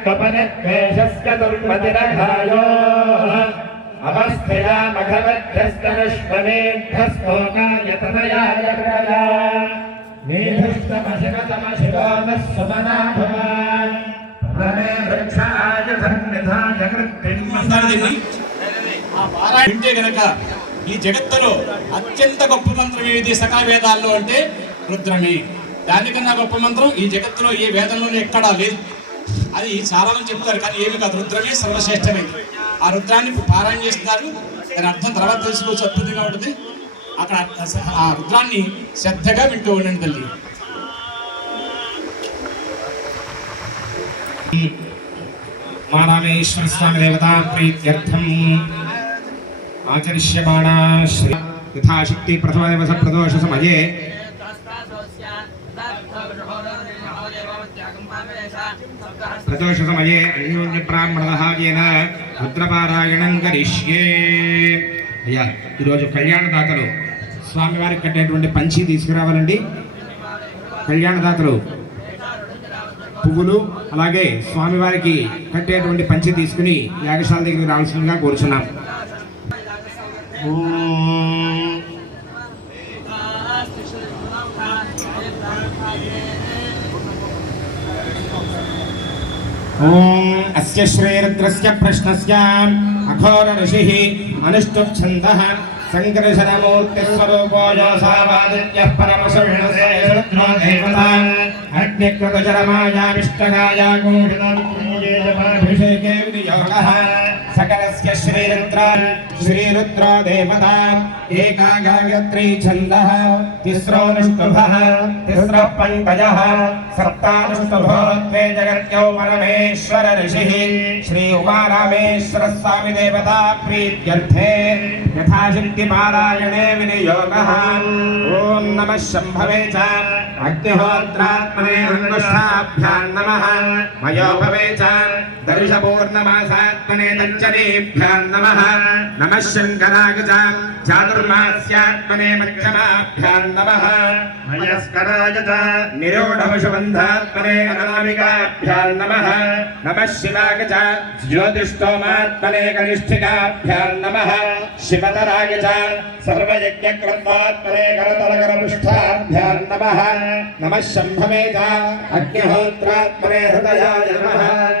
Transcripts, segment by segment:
त्वपनद्वेषस्य दुर्मतिरघायोः अवस्थया मघवध्यस्तनश्वमेध्यस्तोकायतनयाय प्रजा मेधस्तमशिवतमशिवो नः सुमना भवान् प्रमे वृक्षाय धन्यधाय कृत्तिम् ఆ పారాయణ వింటే గనక ఈ జగత్తులో అత్యంత గొప్ప మంత్రం ఏది సకల వేదాల్లో అంటే రుద్రమే దానికన్నా గొప్ప మంత్రం ఈ జగత్తులో ఏ వేదంలోనూ ఎక్కడా లేదు అది చాలా మంది చెప్తారు కానీ ఏమి కాదు. రుద్రమే సర్వశ్రేష్టమైంది ఆ రుద్రాన్ని పారాయణ చేస్తున్నారు. దాని అర్థం తర్వాత తెలుసుకోవచ్చు అద్భుతంగా ఉంటుంది అక్కడ ఆ రుద్రాన్ని శ్రద్ధగా వింటూ ఉండండి తల్లి. మారామేశ్వర స్వామి దేవతా ప్రీత్యర్థం. ఆచరిష్యమాణా శ్రీ యథాశక్తి ప్రథమ దివస ప్రదోష సమయే ప్రదోషసమయే అన్యోన్యబ్రాహ్మణ ఏన రుద్రపారాయణం కరిష్యే అయ్యా ఈరోజు కళ్యాణదాతలు స్వామివారికి కట్టేటువంటి పంచి తీసుకురావాలండి. కళ్యాణదాతలు పువ్వులు అలాగే స్వామివారికి కట్టేటువంటి పంచి తీసుకుని యాగశాల దగ్గరికి రావాల్సిందిగా కోరుచున్నాం. ఓ ॐ अस्य श्रीरुद्रस्य प्रश्नस्य अघोरऋषिः अनुष्टुच्छन्दः सङ्कर्षणमूर्तिस्वरूपो योऽसावादित्यः परमशविणसेवतान् अग्निकृतचरमायाविष्टकायागूढिताभिषेके विनियोगः सकलस्य श्रीरुद्रान् श्रीरुद्रो देवता एका गायत्री छन्दः। तिस्रो निष्प्रभः तिस्रः पंकज सप्तानुष्टभो त्वे जगत्यौ परमेश्वर ऋषि। श्री उमारामेश्वरः स्वामी देवता प्रीत्यर्थे। यथाशक्ति पारायणे विनियोग। ॐ नम शंभवे च। अग्निहोत्रात्मने अनुष्ठाभ्यां नमः। मयो भवे च। दर्शपूर्णमासात्मने तच्चरेभ्यां नमः। नमः शङ्करागजा चातुर्मास्यात्मने मध्यमाभ्यां नमः। मयस्करागजा निरोढवशबन्धात्मने अनामिकाभ्यां नमः। नमः शिवागजा ज्योतिष्टोमात्मने कनिष्ठिकाभ्यां नमः। शिवतरागजा सर्वयज्ञक्रन्दात्मने करतलकरपृष्ठाभ्यां नमः। नमः शम्भवेजा अग्निहोत्रात्मने हृदयाय नमः।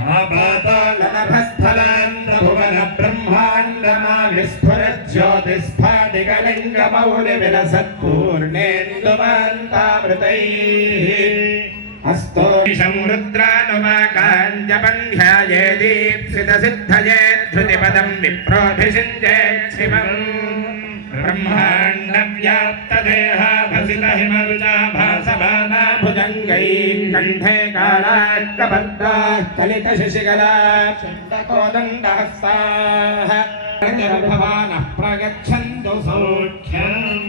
శివతరాయ చ సర్వయజ్ఞకృత్వాత్మనే అస్త్రాయ ఫట్ దీప్సిత సిద్ధయే ధృతిపదం ఆపాతాళనభస్థలాంతభువన శివం ब्रह्माण्डव्याप्तदेहाभसितहिमरुजाभासभाना भुजङ्गैः कण्ठे कालाकबद्धा चलितशिशिगला चण्डकोदण्डहस्ताः भवानः प्रगच्छन्तु सौख्यम्।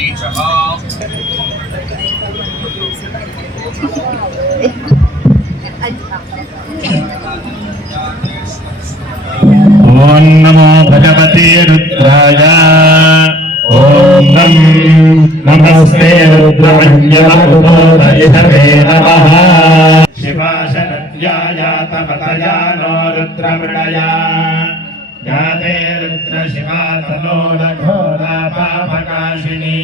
Nature Hall. Om Namo Bhagavate Rudraya Om Nam Namaste Rudraya Rudra Dhyave Namaha Shiva Shatya Yata Pataya Rudra Vrdaya Yate पापकाशिनी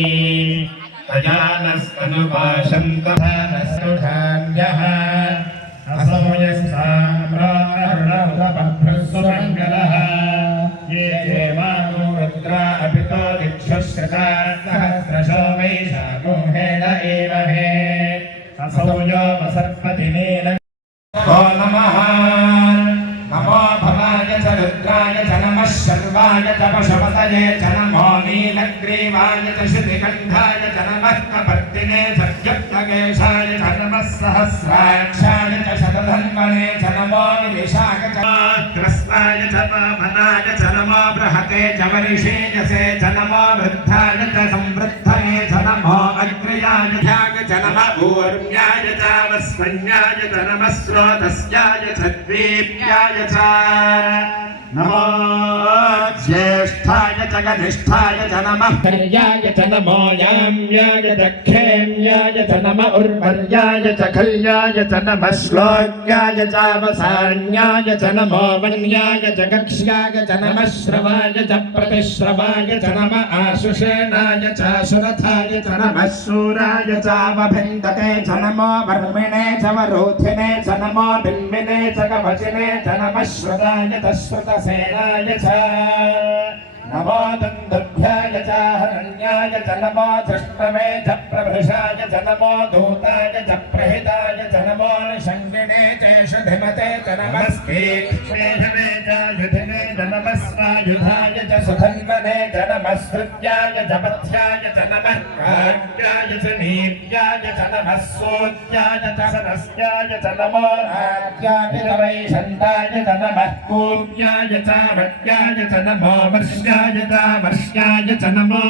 अजानस्तनुपाशन्तधानस्तुधान्यः असो यस्ताम्रार्णवभ्रस्वमङ्गलः ये देवानो रुद्रा अपितो दिक्षुश्रता सहस्रशो वैशाखोहेण एव हे असौ यो वसर्पतिमेन ो पशुपतये च नमो नीलग्रीवाय च श्रुतिकण्ठाय च नमः कपर्दिने च व्युक्तकेशाय च नमः सहस्राक्षाय च शतधन्वने च नमो निविशाय च ग्रस्ताय च वामनाय च नमो बृहते च वरिषेयसे च वृद्धाय च संवृद्धये च अग्रयाय ध्याय च नमः ऊर्म्याय च वस्वन्याय च नमः स्रोतस्याय च द्वीप्याय च नमो ज्येष्ठाय च गनिष्ठाय च नमः कर्याय च नमो याम्याय च खेम्याय च नम उर्वर्याय च खल्याय च नमः श्लोक्याय च वसान्याय च नमो वन्याय च कक्ष्याय च नमः श्रवाय च प्रतिश्रवाय च नम आशुषेणाय च सुरथाय च नमः शूराय च वभिन्दते च नमो वर्मिणे च वरोधिने च नमो बिम्बिने च कवचिने च नमः श्रुताय च श्रुतसेनाय च नमो दन्दभ्याय च हरण्याय च नमो धृष्टवे च प्रभृशाय च नमो दूताय च प्रहिताय च नमो निषङ्गिने च शुधिमते च नमस्तीक्ष्मेधवे च युधिने च नमस्वायुधाय च सुधन्वने च नमस्कृत्याय च पथ्याय च नमः राज्याय च नीर्याय च नमः सोत्याय च सदस्याय च नमो राज्याय च वैशन्ताय च नमः कूर्याय च वट्याय च नमो वर्ष्याय च वर्ष्याय च नमो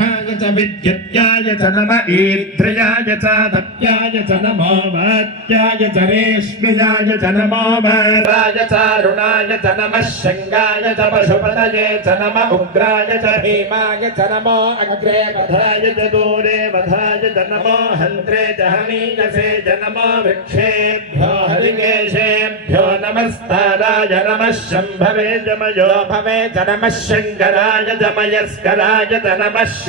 मेघ्याय च विद्युत्याय च नम ईद्रयाय च दत्याय च नमो वात्याय च रेश्मियाय च नमो वराय च अरुणाय च नमः शङ्गाय च पशुपतये च नम उग्राय च भीमाय च नमो अग्रे वधाय च दूरे वधाय च नमो हन्त्रे च हनीयसे च नमो वृक्षेभ्यो हरिकेशेभ्यो नमस्ताराय नमः शम्भवे च मयो भवे च नमः शङ्कराय च मयस्कराय च नमः